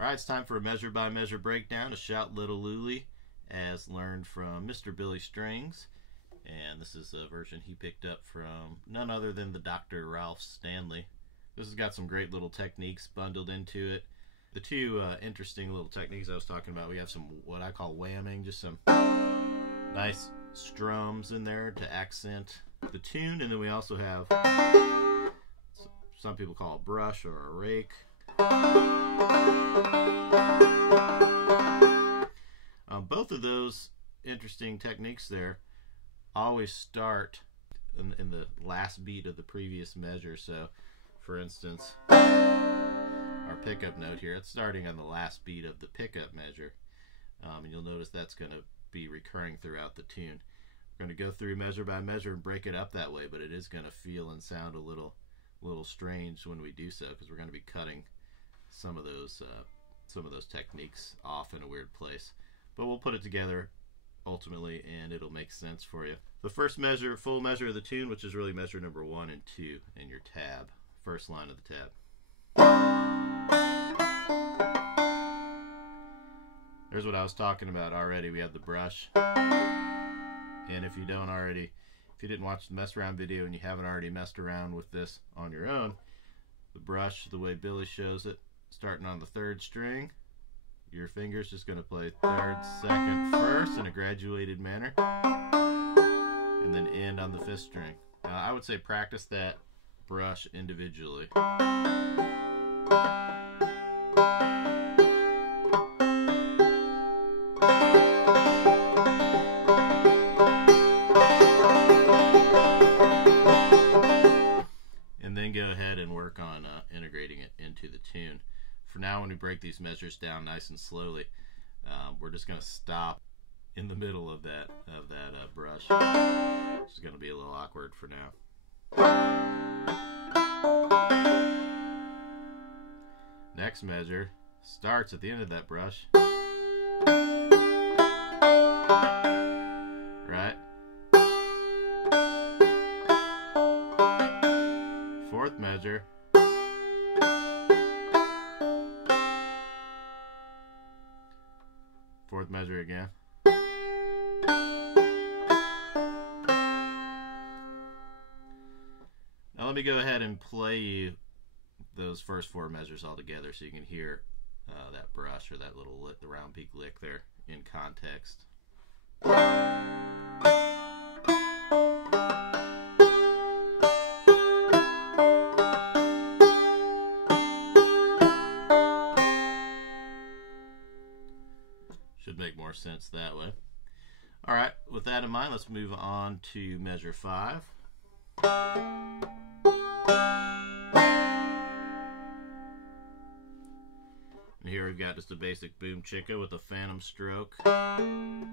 Alright, it's time for a measure by measure breakdown of Shout Little Lulie as learned from Mr. Billy Strings. And this is a version he picked up from none other than the Dr. Ralph Stanley. This has got some great little techniques bundled into it. The two interesting little techniques I was talking about, we have some what I call whamming, just some nice strums in there to accent the tune, and then we also have some people call a brush or a rake. Both of those interesting techniques there always start in the last beat of the previous measure. So for instance, our pickup note here, it's starting on the last beat of the pickup measure, and you'll notice that's going to be recurring throughout the tune. We're going to go through measure by measure and break it up that way, but it is going to feel and sound a little strange when we do so, because we're going to be cutting some of those techniques off in a weird place. But we'll put it together ultimately and it'll make sense for you. The first measure, full measure of the tune, which is really measure number 1 and 2 in your tab, first line of the tab. There's what I was talking about already. We have the brush, and if you didn't watch the mess around video and you haven't already messed around with this on your own, the brush, the way Billy shows it, starting on the 3rd string, your finger's just going to play 3rd, 2nd, 1st in a graduated manner, and then end on the 5th string. Now, I would say practice that brush individually. And then go ahead and work on integrating it into the tune. For now, when we break these measures down nice and slowly, we're just going to stop in the middle of that brush. It's going to be a little awkward for now. Next measure starts at the end of that brush. Right? 4th measure. 4th measure again. Now let me go ahead and play you those first 4 measures all together so you can hear that brush or that little lick, the round peak lick there in context. Should make more sense that way. Alright, with that in mind, let's move on to measure 5. And here we've got just a basic boom chicka with a phantom stroke. Boom,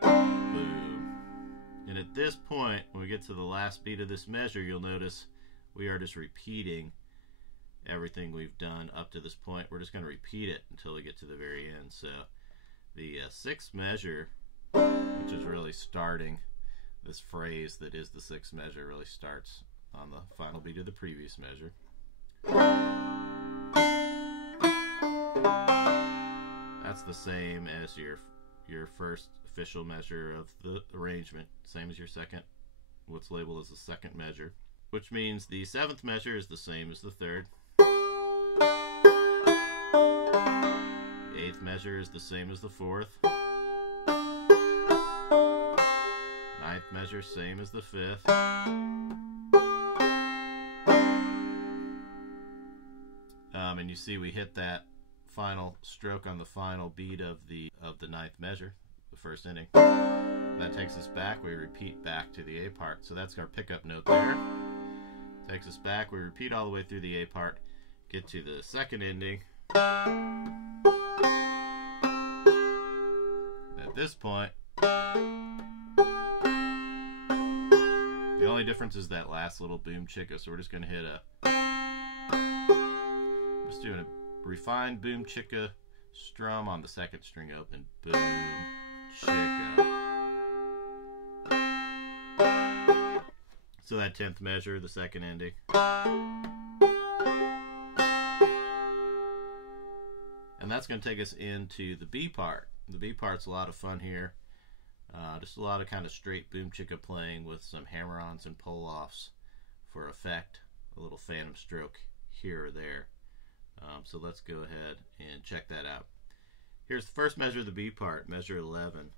boom. And at this point, when we get to the last beat of this measure, you'll notice we are just repeating everything we've done up to this point. We're just going to repeat it until we get to the very end. So the 6th measure, which is really starting this phrase that is the 6th measure, really starts on the final beat of the previous measure. That's the same as your first official measure of the arrangement, same as your second, what's labeled as the 2nd measure, which means the 7th measure is the same as the 3rd. The 8th measure is the same as the 4th. 9th measure, same as the 5th. And you see we hit that final stroke on the final beat of the 9th measure, the first ending. That takes us back. We repeat back to the A part. So that's our pickup note there. Takes us back. We repeat all the way through the A part. Get to the 2nd ending. At this point, the only difference is that last little boom chicka. So we're just going to hit just doing a refined boom chicka strum on the 2nd string open. Boom chicka. So that 10th measure, the 2nd ending. And that's going to take us into the B part. The B part's a lot of fun here. Just a lot of kind of straight boom chicka playing with some hammer-ons and pull-offs for effect. A little phantom stroke here or there. So let's go ahead and check that out. Here's the first measure of the B part, measure 11.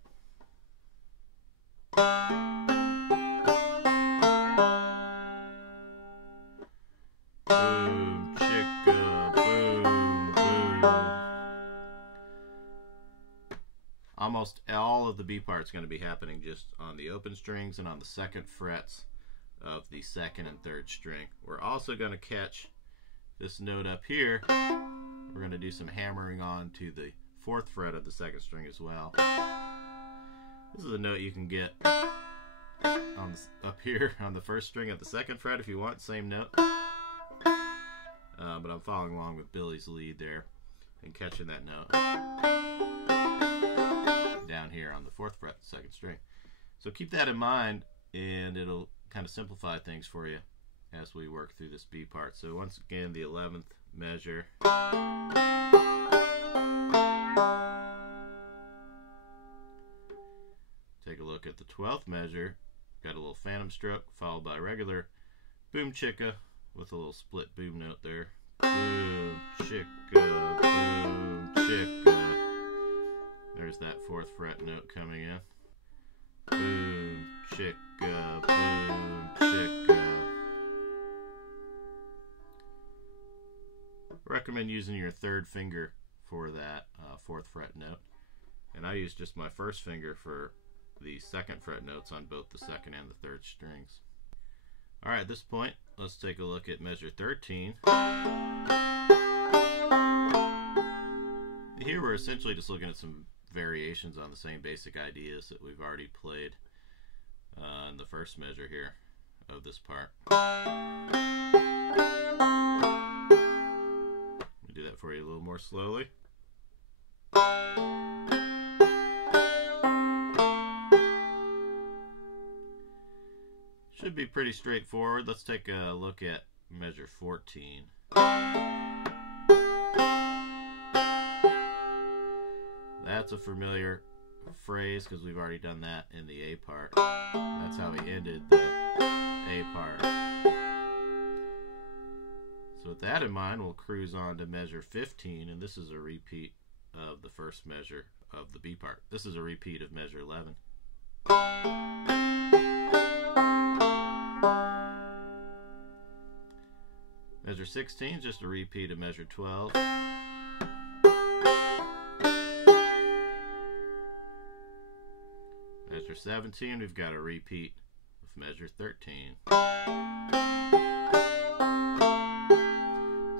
Boom, chicka, boom, boom. Almost all of the B part is going to be happening just on the open strings and on the second frets of the second and third string. We're also going to catch this note up here. We're going to do some hammering on to the fourth fret of the second string as well. This is a note you can get on up here on the first string of the second fret if you want, same note. But I'm following along with Billy's lead there and catching that note down here on the fourth fret, second string. So keep that in mind, and it'll kind of simplify things for you as we work through this B part. So once again, the 11th measure. Take a look at the 12th measure. Got a little phantom stroke followed by a regular boom chicka with a little split boom note there. Boom chicka, boom chicka. There's that fourth fret note coming in. Boom chicka, boom chicka. Recommend using your third finger for that fourth fret note, and I use just my first finger for the second fret notes on both the second and the third strings. Alright, at this point, let's take a look at measure 13. Here we're essentially just looking at some variations on the same basic ideas that we've already played in the first measure here of this part. Let me do that for you a little more slowly. Should be pretty straightforward. Let's take a look at measure 14. That's a familiar phrase because we've already done that in the A part. That's how we ended the A part. So with that in mind, we'll cruise on to measure 15, and this is a repeat of the first measure of the B part. This is a repeat of measure 11. Measure 16 is just a repeat of measure 12. Measure 17, we've got a repeat of measure 13. So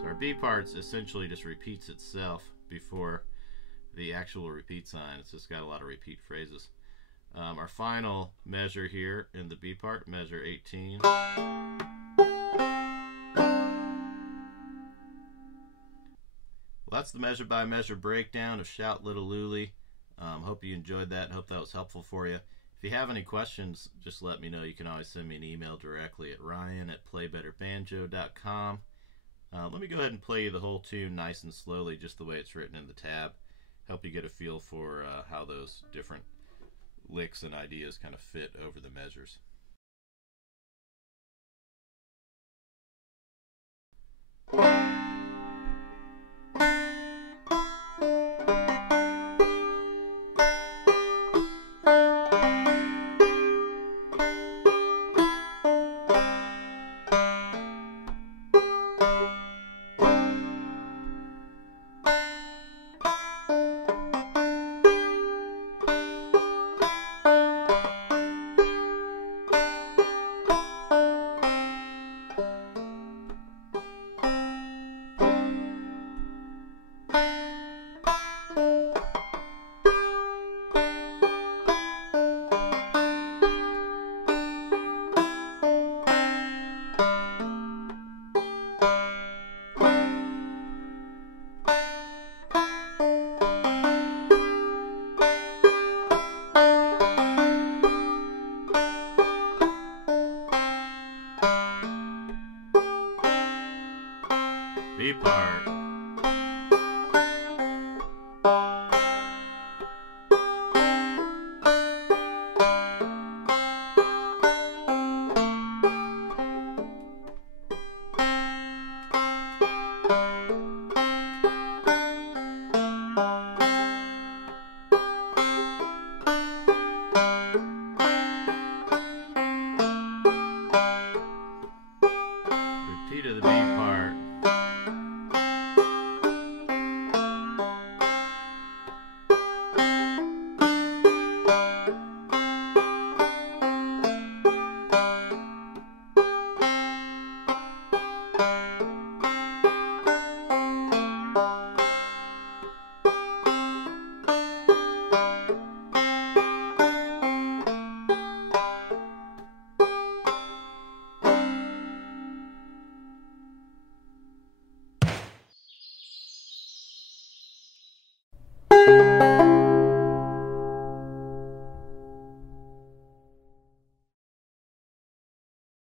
our B part essentially just repeats itself before the actual repeat sign. It's just got a lot of repeat phrases. Our final measure here in the B part, measure 18. Well, that's the measure by measure breakdown of Shout Little Lulie. Hope you enjoyed that. Hope that was helpful for you. If you have any questions, just let me know. You can always send me an email directly at ryan@playbetterbanjo.com. Let me go ahead and play you the whole tune nice and slowly, just the way it's written in the tab. Help you get a feel for how those different licks and ideas kind of fit over the measures. B part. part.